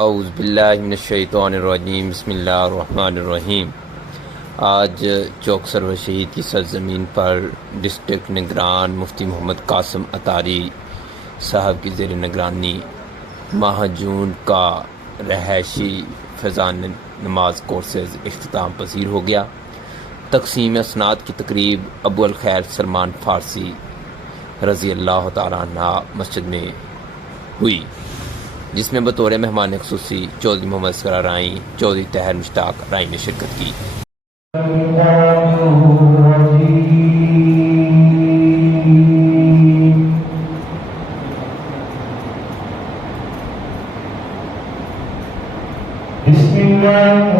اعوذ باللہ من الشیطان الرجیم، بسم اللہ الرحمن الرحیم۔ آج چوک سرور شہید کی سرزمین پر ڈسٹرکٹ نگران مفتی محمد قاسم اطاری صاحب کی زیر نگرانی ماہ جون کا رہائشی فیضان نماز کورسز اختتام پذیر ہو گیا۔ تقسیم اسناد کی تقریب ابو الخیر سلمان فارسی رضی اللہ تعالیٰ عنہ مسجد میں ہوئی، جس میں بطور مہمان خصوصی چودھری محمد اسغر رائی، چودھری طاہر مشتاق رائی نے شرکت کی۔ بسم اللہ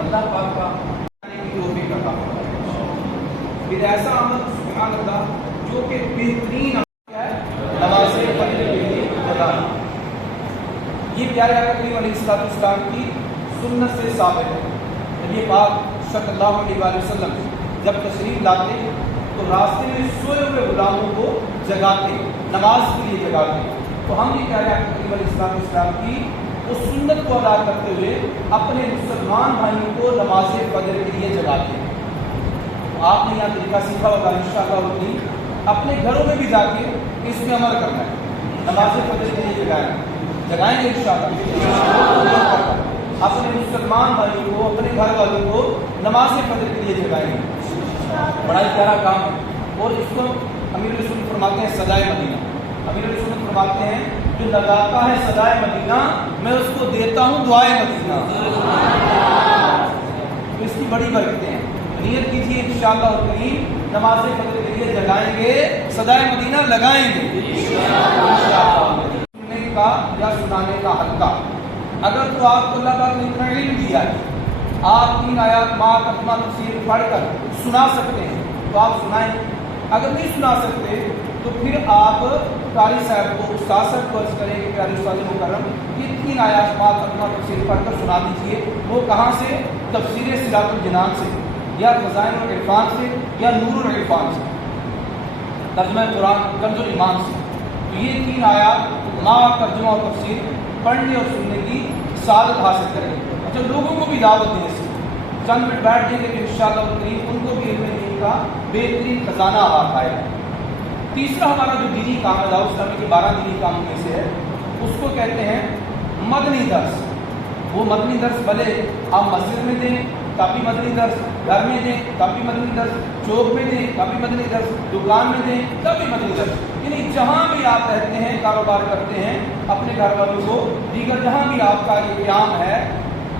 اللہ پاک کا توفیق عطا فرمائے۔ پھر ایسا عمل سبحان اللہ جو کہ بہترین عمل ہے، نماز فجر کے لیے لگانا، یہ پیارے آقا کریم علیہ السلام کی سنت سے ثابت ہے۔ نبی پاک صلی اللہ علیہ وآلہ وسلم جب تشریف لاتے تو راستے میں سوئے ہوئے غلاموں کو جگاتے، نماز کے لیے جگاتے۔ تو ہم یہ پیارے آقا کریم علیہ السلام کی وہ سنت کو ادا کرتے ہوئے اپنے مسلمان بھائیوں کو نماز فجر کے لیے جگاتے ہیں۔ آپ نے یہاں طریقہ سیکھا ہوگا انشاءاللہ، اپنے گھروں میں بھی جا کے اس میں عمل کرنا ہے، نماز فجر کے لیے جگائیں گے انشاءاللہ، اپنے مسلمان بھائیوں کو، اپنے گھر والوں کو نماز فجر کے لیے جگائیں گے۔ بڑا ہی پیارا کام ہے، اور اس کو امیر علیہ سنت فرماتے ہیں صدائے مدینہ۔ امیر علیہ سنت فرماتے ہیں جو لگاتا ہے صدائے مدینہ، میں اس کو دیتا ہوں دعائے مدینہ۔ تو اس کی بڑی برکتیں ہیں، نیت کیجیے انشاءاللہ الکریم نماز فجر کے لیے جگائیں گے، صدائے مدینہ لگائیں گے۔ سننے کا یا سنانے کا حلقہ، اگر تو آپ کو اللہ پاک نے اتنا علم دیا ہے، آپ 3 آیات ماں ترجمہ تفسیر پڑھ کر سنا سکتے ہیں تو آپ سنائیں، اگر نہیں سنا سکتے تو پھر آپ قاری صاحب کو، استاد صاحب کو عرض کریں کہ پیارے استاد مکرم یہ 3 آیات ماں ترجمہ تفسیر پڑھ کر سنا دیجیے۔ وہ کہاں سے؟ تفسیر صراط الجنان سے، یا خزائن العرفان سے، یا نور العرفان سے، ترجمہ قرآن کنز الایمان سے۔ تو یہ 3 آیات ماں ترجمہ اور تفسیر پڑھنے اور سننے کی سعادت حاصل کریں۔ اچھا، لوگوں کو بھی دعوت دیں، سے چند منٹ بیٹھ جائیں گے کہ انشاءاللہ الکریم ان کو بھی علم دین کا بہترین خزانہ ہاتھ آئے گا۔ تیسرا ہمارا جو دینی کام ہے، دعوت اسلامی کے 12 دینی کاموں میں سے ہے، اس کو کہتے ہیں مدنی درس۔ وہ مدنی درس بھلے آپ مسجد میں دیں کافی مدنی درس، گھر میں دیں کافی مدنی درس، چوک میں دیں کافی مدنی درس، دکان میں دیں کافی مدنی درس، یعنی جہاں بھی آپ رہتے ہیں، کاروبار کرتے ہیں، اپنے گھر والوں کو، دیگر جہاں بھی آپ کا یہ قیام ہے،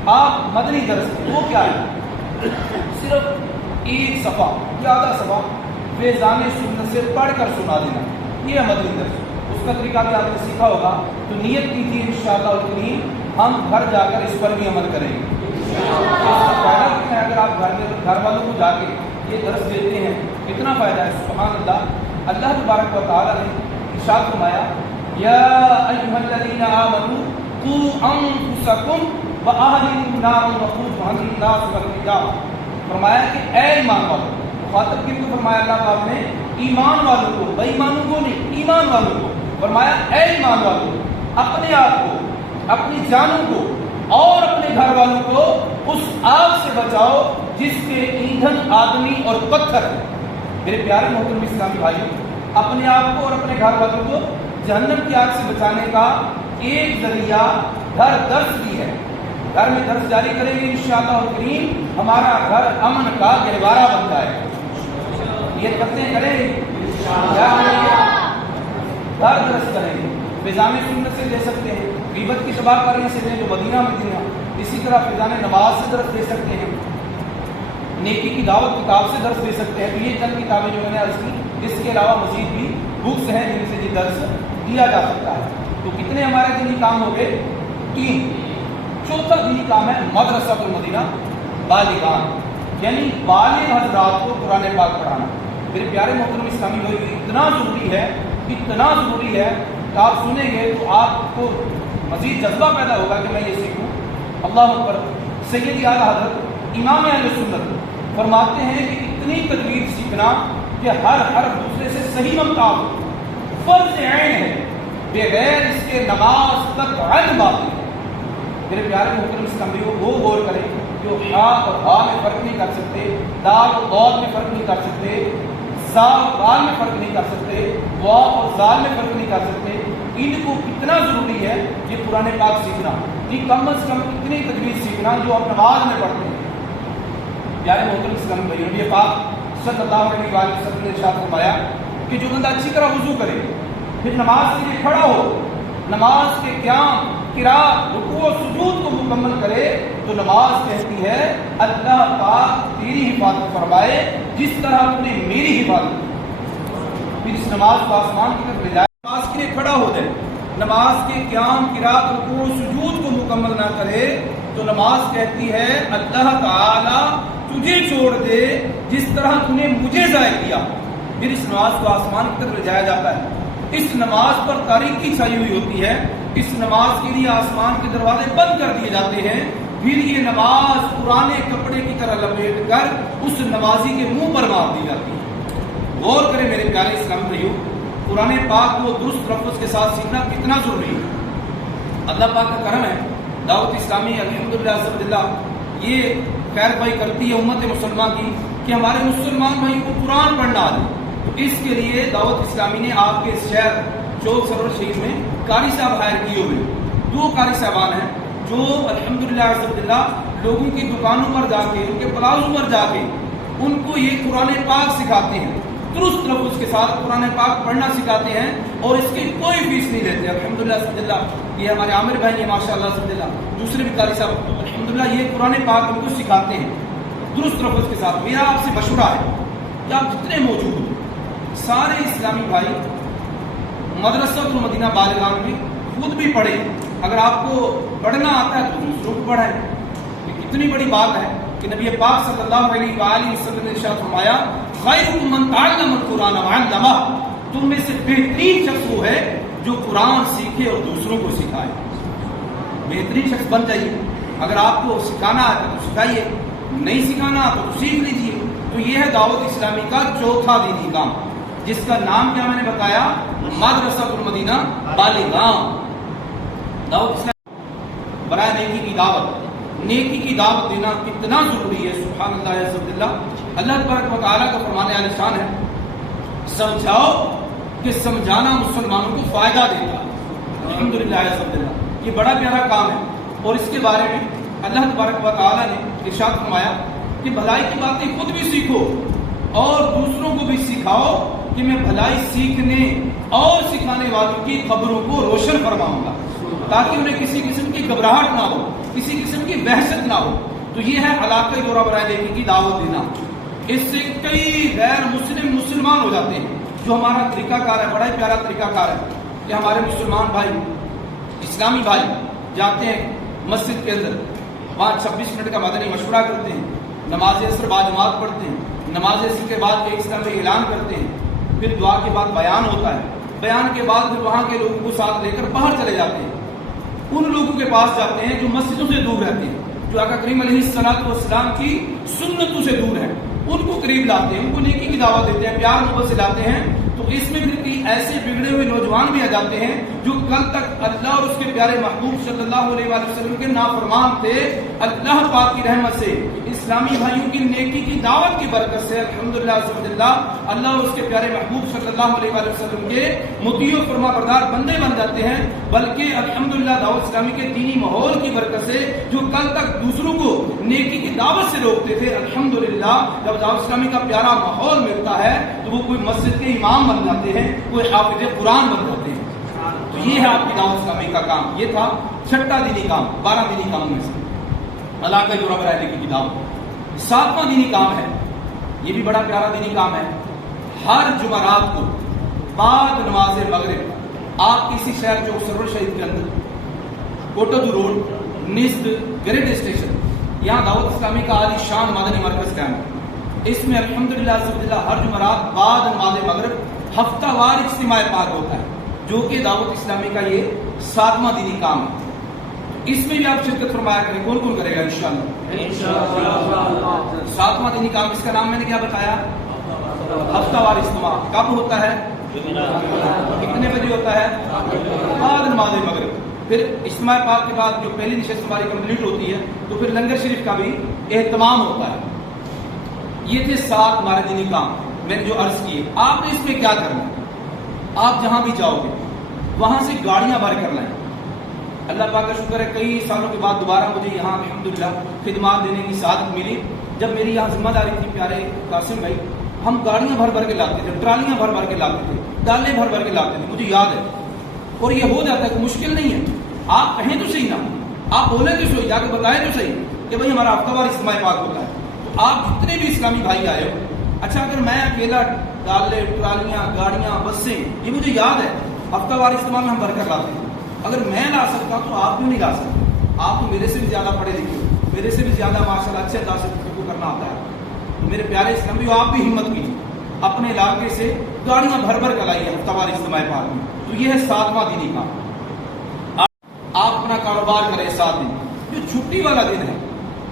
آپ مدنی درس دیں۔ وہ کیا ہے؟ صرف ایک صفحہ یا آدھا صفحہ فیضان سنت سے پڑھ کر سنا دینا، یہ ہے مدنی درس۔ اس کا طریقہ بھی آپ نے سیکھا ہوگا، تو نیت کیجیے انشاءاللہ الکریم ہم گھر جا کر اس پر بھی عمل کریں گے۔ فائدہ کتنا ہے؟ اگر آپ گھر والوں کو جا کے یہ درس دیتے ہیں، کتنا فائدہ ہے؟ سبحان اللہ۔ اللہ تبارک و تعالیٰ نے ارشاد فرمایا یا ایھا الذین آمنوا قوا انفسکم واہلیکم نارا وقودھا الناس والحجارہ، فرمایا کہ اے ایمان والوں، مخاطب کن کو فرمایا اللہ پاک نے؟ ایمان والوں کو، بے ایمانوں کو نہیں، ایمان والوں کو فرمایا اے ایمان والوں، اپنے آپ کو، اپنی جانوں کو اور اپنے گھر والوں کو اس آگ سے بچاؤ جس کے ایندھن آدمی اور پتھر ہے۔ میرے پیارے محترم اسلامی بھائیوں، اپنے آپ کو اور اپنے گھر والوں کو جہنم کی آگ سے بچانے کا ایک ذریعہ گھر درس بھی ہے۔ گھر میں درس جاری کریں گے انشاءاللہ الکریم، ہمارا گھر امن کا گہوارہ بن جائے۔ یہ کرتے کریں گھر درس کریں گے، فیضان سنت سے دے سکتے ہیں، غیبت کی تباہ کاریوں سے دیں جو مدینہ میں دیا، اسی طرح فیضان نماز سے درس دے سکتے ہیں، نیکی کی دعوت کتاب سے درس دے سکتے ہیں۔ تو یہ چند کتابیں جو میں نے عرض کی، اس کے علاوہ مزید بھی بکس ہیں جن سے یہ درس دیا جا سکتا ہے۔ تو کتنے ہمارے دینی کام ہو گئے؟ 3۔ چوتھا دینی کام ہے مدرسہ المدینہ بالغان، یعنی بالغ حضرات کو قرآن پاک پڑھانا۔ میرے پیارے محترم اسلامی بھائی، اتنا ضروری ہے، اتنا ضروری ہے کہ آپ سنیں گے تو آپ کو مزید جذبہ پیدا ہوگا کہ میں یہ سیکھوں۔ اللہ اکبر۔ سیدی اعلیٰ حضرت امام اہل سنت فرماتے ہیں کہ اتنی تجوید سیکھنا کہ ہر حرف دوسرے سے صحیح ممتاز ہو، فرض عین ہے، بغیر اس کے نماز تک عین باقی ہے۔ میرے پیارے محترم اسلامی وہ غور کریں جو ہا اور ہا میں فرق نہیں کر سکتے، دال اور دال میں فرق نہیں کر سکتے، زا اور دال میں فرق نہیں کر سکتے، وا اور زال میں فرق نہیں کر سکتے، ان کو کتنا ضروری ہے یہ قرآن پاک سیکھنا، یہ کم از کم اتنی تجوید سیکھنا جو آپ نماز میں پڑھتے ہیں۔ پیارے محترم اسلام بھائی، نبی پاک صلی اللہ علیہ وسلم نے ارشاد فرمایا کہ جو بندہ اچھی طرح وضو کرے، پھر نماز کے لیے کھڑا ہو، نماز کے قیام، قرات، رکوع و سجود کو مکمل کرے، تو نماز کہتی ہے اللہ پاک تیری حفاظت فرمائے جس طرح آپ نے میری حفاظت کی۔ پھر اس نماز کو آسمان کی طرف لے جائے، نماز کے لیے کھڑا ہو جائے، نماز کے قیام، قرات، رکوع و سجود کو مکمل نہ کرے، تو نماز کہتی ہے اللہ تعالی تجھے چھوڑ دے جس طرح تو نے مجھے ضائع کیا۔ پھر اس نماز کو آسمان کی طرف لے جایا جاتا ہے، اس نماز پر تاریکی چھائی ہوئی ہوتی ہے، اس نماز کے لیے آسمان کے دروازے بند کر دیے جاتے ہیں، پھر یہ نماز پرانے کپڑے کی طرح لپیٹ کر اس نمازی کے منہ پر مار دی جاتی ہے۔ غور کریں میرے پیارے اسلام بھائیوں، قرآن پاک کو درست لفظ کے ساتھ سیکھنا کتنا ضروری ہے۔ اللہ پاک کا کرم ہے دعوت اسلامی الحمدللہ الحمدللہ یہ خیر بھائی کرتی ہے امت مسلمان کی کہ ہمارے مسلمان بھائی کو قرآن پڑھنا آ جائے. تو اس کے لیے دعوت اسلامی نے آپ کے شہر چوک سرور شہید میں قاری صاحب ہائر کیے ہوئے 2 قاری صاحبان ہیں جو الحمدللہ الحمدللہ لوگوں کی دکانوں پر جا کے ان کے پلازوں پر جا کے ان کو یہ قرآن پاک سکھاتے ہیں, درست لفظ کے ساتھ قرآن پاک پڑھنا سکھاتے ہیں اور اس کی کوئی فیس نہیں لیتے. الحمدللہ الحمدللہ یہ ہمارے عامر بھائی ہیں ماشاءاللہ الحمدللہ, دوسرے بھی قاری صاحب الحمدللہ یہ قرآن پاک ان کو سکھاتے ہیں درست لفظ کے ساتھ. میرا آپ سے مشورہ ہے کہ آپ جتنے موجود ہو سارے اسلامی بھائی مدرسہ المدینہ بالغان میں خود بھی پڑھیں. اگر آپ کو پڑھنا آتا ہے تو دوسروں کو پڑھائیں. یہ کتنی بڑی بات ہے کہ نبی پاک صلی اللہ علیہ وآلہ وسلم نے ارشاد فرمایا خیرکم من تعلم القرآن وعلمہ, تم میں سے بہترین شخص وہ ہے جو قرآن سیکھے اور دوسروں کو سکھائے. بہترین شخص بن جائیے. اگر آپ کو سکھانا آتا ہے تو سکھائیے, نہیں سکھانا آتا تو سیکھ لیجیے. تو یہ ہے دعوت اسلامی کا چوتھا دینی کام جس کا نام کیا میں نے بتایا مدرسہ المدینہ بالغان. دعوت اسلامی برائے نیکی کی دعوت, نیکی کی دعوت دینا کتنا ضروری ہے. سبحان اللہ الحمدللہ. اللہ تبارک و تعالیٰ کا فرمان عالی شان ہے سمجھاؤ کہ سمجھانا مسلمانوں کو فائدہ دیتا ہے. الحمدللہ الحمدللہ یہ بڑا پیارا کام ہے اور اس کے بارے میں اللہ تبارک و تعالیٰ نے ارشاد فرمایا کہ بھلائی کی باتیں خود بھی سیکھو اور دوسروں کو بھی سکھاؤ کہ میں بھلائی سیکھنے اور سکھانے والوں کی خبروں کو روشن فرماؤں گا تاکہ انہیں کسی قسم کی گھبراہٹ نہ ہو, کسی قسم کی وحشت نہ ہو. تو یہ ہے علاقائی دورہ برائے نیکی کی دعوت دینا. اس سے کئی غیر مسلم مسلمان ہو جاتے ہیں. جو ہمارا طریقہ کار ہے بڑا ہی پیارا طریقہ کار ہے کہ ہمارے مسلمان بھائی اسلامی بھائی جاتے ہیں مسجد کے اندر, وہاں 26 منٹ کا مدنی مشورہ کرتے ہیں, نماز عصر بعد جماعت پڑھتے ہیں, نماز عصر کے بعد ایک اسلام میں اعلان کرتے ہیں, پھر دعا کے بعد بیان ہوتا ہے, بیان کے بعد پھر وہاں کے لوگوں کو ساتھ لے کر باہر چلے جاتے ہیں. ان لوگوں کے پاس جاتے ہیں جو مسجدوں سے دور رہتے ہیں, جو آقا کریم علیہ الصلوۃ والسلام کی سنتوں سے دور ہیں, ان کو قریب لاتے ہیں, ان کو نیکی کی دعوت دیتے ہیں, پیار محبت سے لاتے ہیں. تو اس میں پھر ایسے بگڑے ہوئے نوجوان بھی آ جاتے ہیں جو کل تک اللہ اور اس کے پیارے محبوب صلی اللہ علیہ وآلہ وسلم کے نافرمان تھے. اللہ پاک کی رحمت سے اسلامی بھائیوں کی نیکی کی دعوت کی برکت سے الحمدللہ الحمدللہ اللہ اور اس کے پیارے محبوب صلی اللہ علیہ وآلہ وسلم کے مطیع و فرما بردار بندے بن جاتے ہیں. بلکہ الحمدللہ دعوت اسلامی کے دینی ماحول کی برکت سے جو کل تک دوسروں کو نیکی کی دعوت سے روکتے تھے, الحمدللہ جب دعوت اسلامی کا پیارا ماحول ملتا ہے تو وہ کوئی مسجد کے امام بن جاتے ہیں, کوئی حافظ قرآن بن جاتے ہیں. تو یہ ہے آپ کی دعوت اسلامی کا کام. یہ تھا 6واں دینی کام 12 دینی کاموں میں سے علاقائی دورہ برائے نیکی کی دعوت. 7واں دینی کام ہے, یہ بھی بڑا پیارا دینی کام ہے. ہر جمعرات کو بعد نماز مغرب آپ کسی شہر چوک سرور شہید کے اندر کوٹو روڈ نزد گریڈ اسٹیشن یہاں دعوت اسلامی کا عالی شان مدنی مرکز قائم ہے. اس میں الحمدللہ الحمدللہ ہر جمعرات بعد نماز مغرب ہفتہ وار اجتماع پاک ہوتا ہے جو کہ دعوت اسلامی کا یہ 7واں دینی کام ہے. اس میں بھی آپ شرکت فرمایا کریں. کون کون کرے گا انشاءاللہ؟ 7واں دینی کام, اس کا نام میں نے کیا بتایا ہفتہ وار اجتماع. کب ہوتا ہے, کتنے بجے ہوتا ہے, بعد نماز مغرب. پھر اجتماع پاک کے بعد جو پہلی نشست ہماری کمپلیٹ ہوتی ہے تو پھر لنگر شریف کا بھی اہتمام ہوتا ہے. یہ تھے 7 ہمارے دینی کام میں نے جو عرض کیے. آپ نے اس میں کیا کرنا ہے, آپ جہاں بھی جاؤ گے وہاں سے گاڑیاں بھر کر لائیں. اللہ پاک کا شکر ہے کئی سالوں کے بعد دوبارہ مجھے یہاں الحمدللہ خدمات دینے کی سعادت ملی. جب میری یہاں ذمہ داری تھی پیارے قاسم بھائی, ہم گاڑیاں بھر بھر کے لاتے تھے, ٹرالیاں بھر بھر کے لاتے تھے, ڈالے بھر بھر کے لاتے تھے, مجھے یاد ہے. اور یہ ہو جاتا ہے کہ مشکل نہیں ہے. آپ کہیں تو صحیح نا, آپ بولیں تو صحیح, جا کے بتائیں تو صحیح کہ بھائی ہمارا ہفتہ وار اجتماع پاک ہوتا ہے. تو آپ جتنے بھی اسلامی بھائی آئے ہو, اچھا اگر میں اکیلا ڈالے ٹرالیاں گاڑیاں بسیں, یہ مجھے یاد ہے ہفتہ وار اجتماع میں ہم بھر کر لاتے ہیں. اگر میں لا سکتا تو آپ کیوں نہیں لا سکتے؟ آپ تو میرے سے بھی زیادہ پڑھے لکھے ہو, میرے سے بھی زیادہ ماشاءاللہ اچھے انداز سے گفتگو کرنا آتا ہے. میرے پیارے اسلامیوں آپ بھی ہمت کیجیے, اپنے علاقے سے گاڑیاں بھر بھر کر لائیے ہفتہ وار اجتماع پاک میں. تو یہ ہے 7واں دینی کام. آپ اپنا کاروبار کریں 7 دن, جو چھٹی والا دن ہے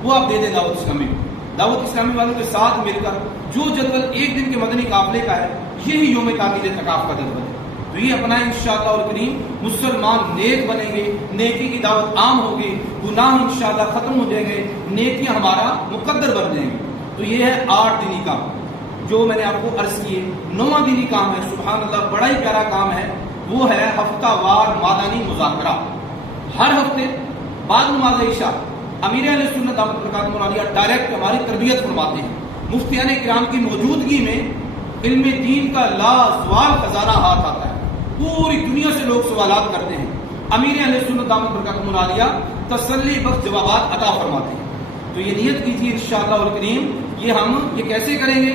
وہ آپ دے دیں دعوت اسلامی کو. دعوت اسلامی والوں کے ساتھ مل کر جو جدول ایک دن کے مدنی قافلے کا ہے, یہی یوم تاکید اعتکاف کا جدول ہے. تو یہ اپنا انشاءاللہ الکریم مسلمان نیک بنیں گے، نیکی کی دعوت عام ہوگی، گناہ انشاءاللہ ختم ہو جائیں گے، نیکیاں ہمارا مقدر بن جائیں گے۔ تو یہ ہے 8 دینی کام جو میں نے آپ کو عرض کیے۔ 9واں دینی کام ہے، سبحان اللہ، بڑا ہی پیارا کام ہے، وہ ہے ہفتہ وار مادانی مذاکرہ۔ ہر ہفتے بعد نماز عشاء امیر اہل سنت دامت برکاتہم العالیہ ڈائریکٹ ہماری تربیت فرماتے ہیں، مفتیان کرام کی موجودگی میں علم دین کا لازوال خزانہ ہاتھ آتا ہے، پوری دنیا سے لوگ سوالات کرتے ہیں، امیر اہل سنت دامت برکاتہم العالیہ تسلی بخش جوابات عطا فرماتے ہیں۔ تو یہ نیت کیجیے انشاءاللہ الکریم، یہ کیسے کریں گے؟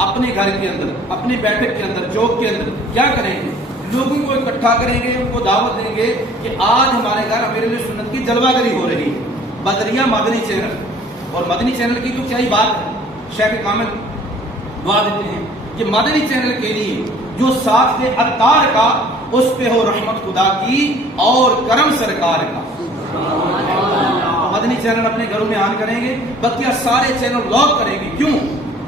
اپنے گھر کے اندر، اپنے بیٹھک کے اندر، چوک کے اندر کیا کریں گے؟ لوگوں کو اکٹھا کریں گے، ان کو دعوت دیں گے کہ آج ہمارے گھر امیر اہل سنت کی جلوہ گری ہو رہی ہے، بدریہ مدنی چینل، اور مدنی چینل کی تو کیا ہی بات ہے، شیخ کامل دعا دیتے ہیں کہ مدنی چینل کے لیے جو ساتھ دے عطار کا، اس پہ ہو رحمت خدا کی اور کرم سرکار کا۔ مدنی چینل اپنے گھروں میں آن کریں گے، بقیہ سارے چینل لاک کریں گے۔ کیوں؟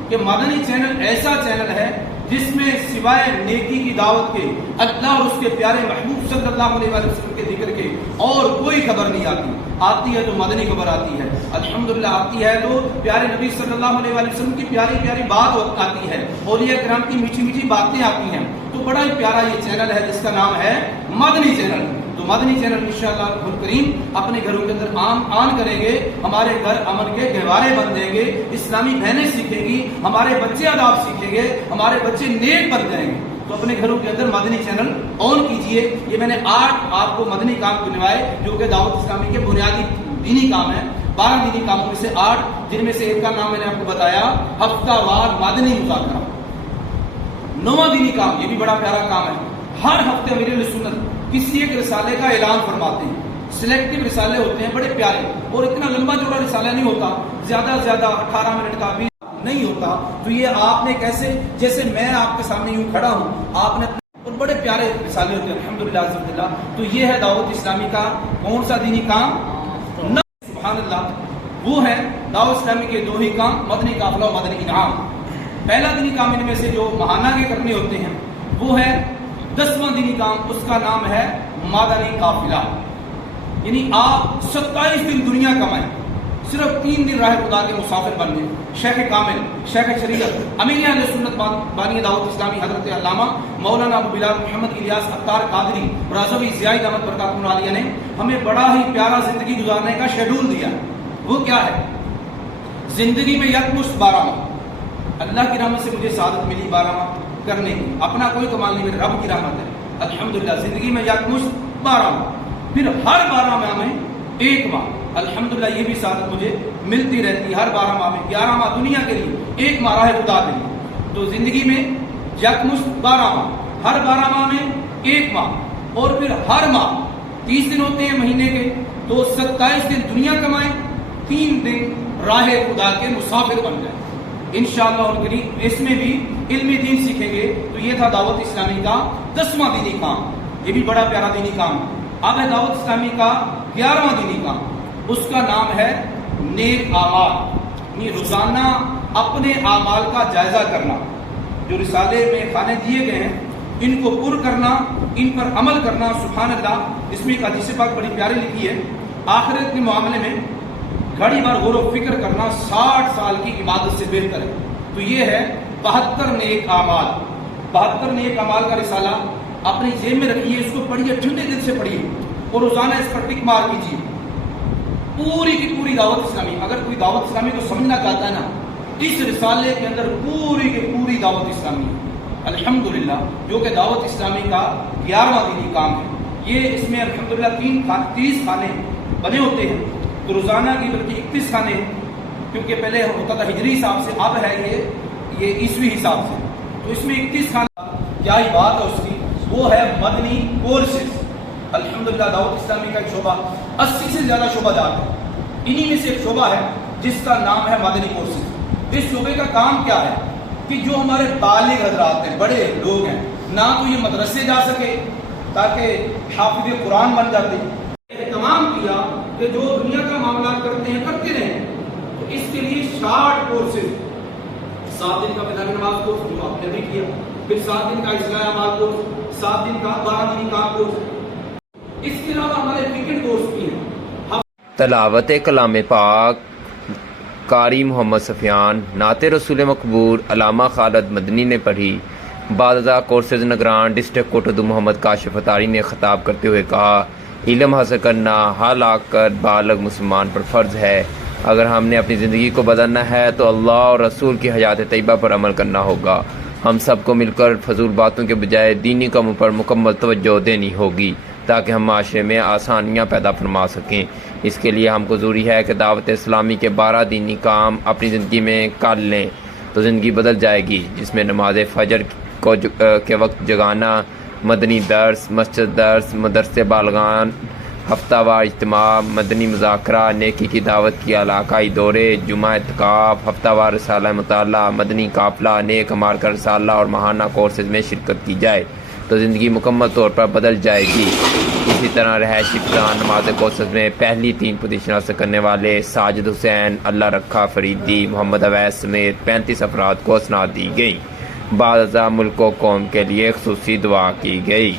کہ مدنی چینل ایسا چینل ہے جس میں سوائے نیکی کی دعوت کے، اللہ اور اس کے پیارے محبوب صلی اللہ علیہ وسلم کے ذکر کے اور کوئی خبر نہیں آتی۔ آتی ہے تو مدنی خبر آتی ہے، الحمدللہ آتی ہے تو پیارے نبی صلی اللہ علیہ وسلم کی پیاری پیاری بات آتی ہے، اولیاء کرام کی میٹھی میٹھی باتیں آتی ہیں۔ تو بڑا ہی پیارا یہ چینل ہے جس کا نام ہے مدنی چینل۔ تو مدنی چینل انشاءاللہ الکریم اپنے گھروں کے اندر آن کریں گے، ہمارے گھر امن کے گہوارے بن دیں گے، اسلامی بہنیں سیکھیں گی، ہمارے بچے آداب سیکھیں گے، ہمارے بچے نیک بن جائیں گے۔ تو اپنے گھروں کے اندر مدنی چینل آن کیجئے۔ یہ میں نے 8 آپ کو مدنی کام گنوائے جو کہ دعوت اسلامی کے بنیادی دینی کام ہیں، 12 دینی کاموں میں سے 8، جن میں سے ایک کا نام میں نے آپ کو بتایا ہفتہ وار مدنی مذاکرہ۔ 9واں دینی کام، یہ بھی بڑا پیارا کام ہے، ہر ہفتے امیر اہل سنت کسی ایک رسالے کا اعلان فرماتے ہیں۔ سلیکٹو رسالے ہوتے ہیں بڑے پیارے، اور اتنا لمبا چوڑا رسالہ نہیں ہوتا، زیادہ سے زیادہ 18 منٹ کا بھی نہیں ہوتا۔ تو یہ آپ نے کیسے، جیسے میں آپ کے سامنے یوں کھڑا ہوں، آپ نے اور بڑے پیارے رسالے ہوتے ہیں الحمدللہ الحمدللہ۔ تو یہ ہے دعوت اسلامی کا کون سا دینی کام؟ سبحان اللہ، وہ ہے دعوت اسلامی کے 2 ہی کام، مدنی قافلہ اور مدنی انعام۔ پہلا دینی کام ان میں سے جو ماہانہ کے کرنے ہوتے ہیں وہ ہے 10واں دینی کام، اس کا نام ہے مدنی قافلہ۔ یعنی آپ 27 دن دنیا کمائیں، صرف 3 دن راہ خدا کے مسافر بن گئے۔ شیخ کامل، شیخ شریعت، امیر اہل سنت بانی دعوت اسلامی حضرت علامہ مولانا ابو بلال محمد الیاس عطار قادری رضوی ضیاء دامت برکاتہم العالیہ نے ہمیں بڑا ہی پیارا زندگی گزارنے کا شیڈول دیا۔ وہ کیا ہے؟ زندگی میں یکمشت 12 ماہ، اللہ کی رحمت سے مجھے سعادت ملی 12 ماہ کرنے کی، اپنا کوئی کمال نہیں، میرے رب کی رحمت ہے الحمدللہ۔ زندگی میں یکمشت 12 ماہ، پھر ہر 12 ماہ میں 1 ماہ، الحمدللہ یہ بھی سعادت مجھے ملتی رہتی ہے۔ ہر 12 ماہ میں 11 ماہ دنیا کے لیے، 1 ماہ راہ خدا کے لیے۔ تو زندگی میں یکمشت 12 ماہ، ہر 12 ماہ میں 1 ماہ، اور پھر ہر ماہ 30 دن ہوتے ہیں مہینے کے، تو 27 دن دنیا کمائیں، 3 دن راہ خدا کے مسافر بن جائیں انشاءاللہ الکریم۔ اس میں بھی علم دین سیکھیں گے۔ تو یہ تھا دعوت اسلامی کا 10واں دینی کام، یہ بھی بڑا پیارا دینی کام ہے۔ اب ہے دعوت اسلامی کا 11واں دینی کام، اس کا نام ہے نیک اعمال، یعنی روزانہ اپنے اعمال کا جائزہ کرنا۔ جو رسالے میں خانے دیے گئے ہیں ان کو پر کرنا، ان پر عمل کرنا۔ سبحان اللہ، اس میں ایک حدیث پاک بڑی پیاری لکھی ہے، آخرت کے معاملے میں گھڑی بار غور و فکر کرنا 60 سال کی عبادت سے بہتر ہے۔ تو یہ ہے 72 نیک اعمال۔ 72 نیک اعمال کا رسالہ اپنی جیب میں رکھیے، اس کو پڑھیے، ٹھنڈے دل سے پڑھیے، اور روزانہ اس پر ٹک مار کیجیے۔ پوری کی پوری دعوت اسلامی، اگر کوئی دعوت اسلامی کو سمجھنا چاہتا ہے نا، اس رسالے کے اندر پوری کی پوری دعوت اسلامی ہے الحمدللہ، جو کہ دعوت اسلامی کا 11واں دینی کام ہے۔ یہ اس میں الحمدللہ 30 خانے بنے ہوتے ہیں، تو روزانہ کی بلکہ 31 خانے، کیونکہ پہلے ہوتا تھا ہجری حساب سے، اب ہے یہ عیسوی حساب سے، تو اس میں 31 خانہ۔ کیا ہی بات ہے اس کی، وہ ہے مدنی کورسز۔ الحمدللہ دعوت اسلامی کا ایک شعبہ 80 سے زیادہ شعبہ جات ہے، انہی میں سے ایک شعبہ ہے جس کا نام ہے مدنی کورسز۔ اس شعبے کا کام کیا ہے کہ جو ہمارے بالغ حضرات ہیں، بڑے لوگ ہیں، نہ تو یہ مدرسے جا سکے تاکہ حافظ قرآن بن جاتے، اہتمام کیا کہ جو دنیا کا معاملات کرتے ہیں کرتے رہیں۔ تو اس کے لیے 60 کورسز، 7 دن کا فجر نماز کورس جو آپ نے بھی کیا، پھر 7 دن کا اصلاح اعمال کورس، 7 دن کا 12 دن کا کورس، اس کے علاوہ ہمارے ویکینڈ کورس بھی ہیں۔ تلاوت کلام پاک قاری محمد سفیان، نعت رسول مقبول علامہ خالد مدنی نے پڑھی۔ بعد ازاں کورسز نگران ڈسٹرکٹ کوٹ محمد کاشف اتاری نے خطاب کرتے ہوئے کہا، علم حاصل کرنا ہر آ کر بالغ مسلمان پر فرض ہے۔ اگر ہم نے اپنی زندگی کو بدلنا ہے تو اللہ اور رسول کی حیات طیبہ پر عمل کرنا ہوگا۔ ہم سب کو مل کر فضول باتوں کے بجائے دینی کاموں پر مکمل توجہ دینی ہوگی تاکہ ہم معاشرے میں آسانیاں پیدا فرما سکیں۔ اس کے لیے ہم کو ضروری ہے کہ دعوت اسلامی کے 12 دینی کام اپنی زندگی میں کر لیں تو زندگی بدل جائے گی، جس میں نماز فجر کے وقت جگانا، مدنی درس، مسجد درس، مدرسے بالغان، ہفتہ وار اجتماع، مدنی مذاکرہ، نیکی کی دعوت کی علاقائی دورے، جمعہ اعتکاف، ہفتہ وار رسالہ مطالعہ، مدنی قافلہ، نیک اعمال کا رسالہ اور ماہانہ کورسز میں شرکت کی جائے تو زندگی مکمل طور پر بدل جائے گی۔ اسی طرح رہائشی فضان نماز کورسز میں پہلی 3 پوزیشن حاصل کرنے والے ساجد حسین، اللہ رکھا فریدی، محمد اویس سمیت 35 افراد کو اسناد دی گئی۔ بعد ازاں ملک و قوم کے لیے خصوصی دعا کی گئی۔